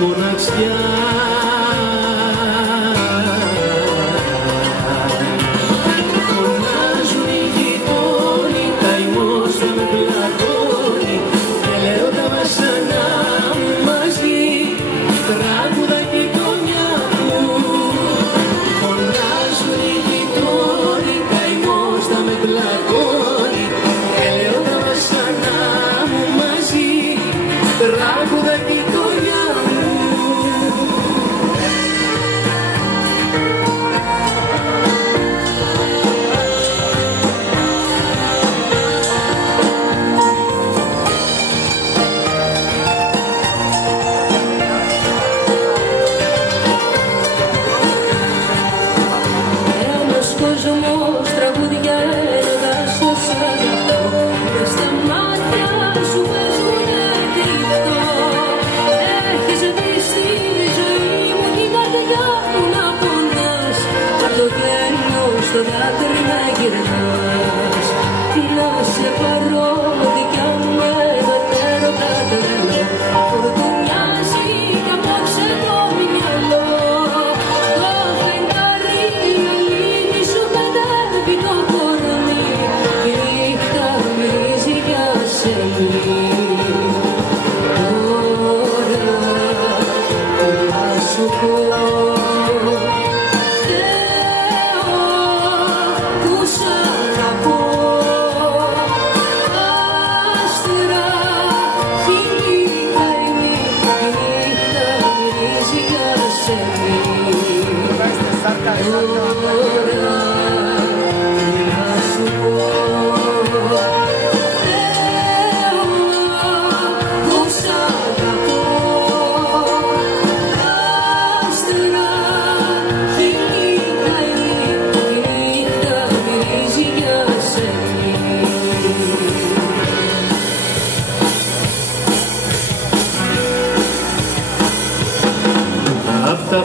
μοναξιά. Φωνάζουν οι γειτόνοι, καημός θα με πλακώνει και λέω τα βασανά μου μαζί, τράγουδα και η κονιά μου. Φωνάζουν οι γειτόνοι, καημός θα με πλακώνει και λέω τα βασανά μου μαζί, τράγουδα και η κονιά μου. Ένας κόσμος τραγούδια έλεγα στο σαλατό, μες στα μάτια σου παίζουνε κρυφτό. Έχεις δει στη ζωή μου την καρδιά μου να πονάς, απ' το γέλιο στο δάκρυ να γυρνάς. Να σε πάρω δικιά μου με δωτέρο κατρελό, φουρτουνιάζει κι απόψε το μυαλό. Το φεγγάρι λύνει σου παιδεύει το κορμί, η νύχτα μυρίζει για σελί. Τώρα τι να σου πω, Θεό που σ' αγαπώ. Άστερα χείλη καημή, η νύχτα μυρίζει για σελί. Τώρα τι να σου πω, Θεό που σ' αγαπώ. Άστερα χείλη καημή, η νύχτα μυρίζει για σελί. Απ' τα